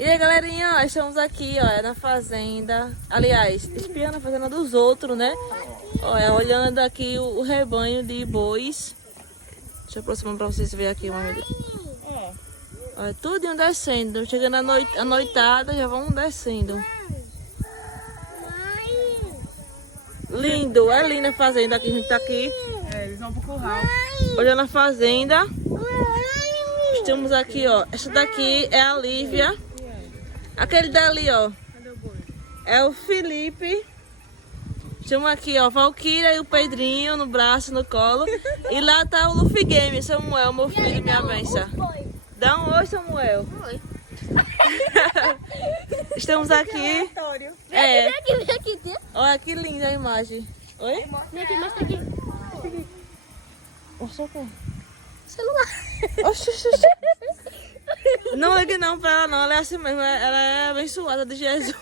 E aí, galerinha, ó, estamos aqui, ó, na fazenda. Aliás, espiando a fazenda dos outros, né? Olha, olhando aqui o rebanho de bois. Deixa eu aproximar pra vocês verem aqui uma vez. Olha, tudinho descendo. Chegando a noitada, já vão descendo. Lindo, é linda a fazenda aqui, a gente tá aqui. Eles vão pro curral. Olhando a fazenda. Estamos aqui, ó. Essa daqui é a Lívia. Aquele dali, ó, é o Felipe. Estamos aqui, ó, Valquíria e o Pedrinho no braço, no colo. E lá tá o Luffy Game, Samuel, meu filho, minha benção. Dá um oi, Samuel. Oi. Estamos aqui. Vem aqui. Olha que linda a imagem. Oi? Vem aqui, mostra aqui. Mostra o quê? Celular. Oxi. Não ligue não pra ela não, ela é assim mesmo, ela é abençoada de Jesus.